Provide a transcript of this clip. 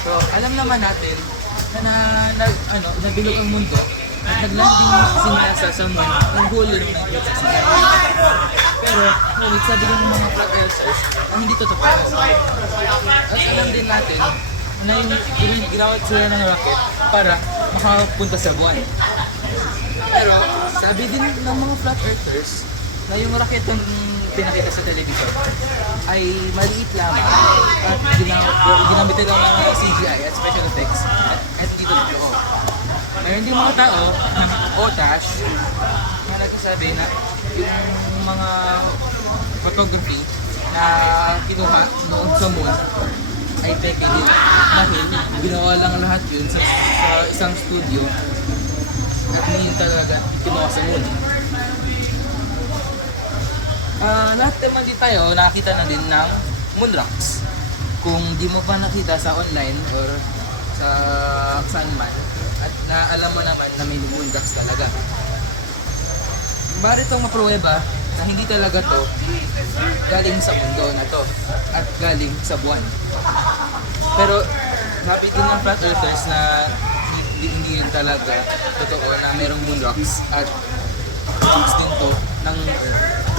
So, alam naman natin nabilog ang mundo at naglanding sila sa Samuel ng Hulyo ng 1969. Pero, ngunit sabi ng mga flat earthers na hindi to totoo. At alam din natin na ginawa sila ng rocket para makapunta sa buwan. Pero, sabi din ng mga flat earthers na yung rocket ng pinakita sa television ay maliit lamang at ginamit nila ng mga CGI at special effects at hindi totoo. Mayroon din mga tao na otash na nagsasabi na yung mga photography na kinuha noon sa moon ay peke din dahil ginawa lang lahat yun sa isang studio at hindi yun talaga kinuha sa moon. Lahat naman din tayo nakakita na din ng moon rocks. Kung di mo pa nakita sa online or sa saan man at naalam mo naman na may moon rocks talaga. Bari itong mapruweba na hindi talaga to galing sa mundo na to at galing sa buwan. Pero sabi din ng flat earthers na hindi yun talaga totoo na mayroong moon rocks at rocks din to ng Earth.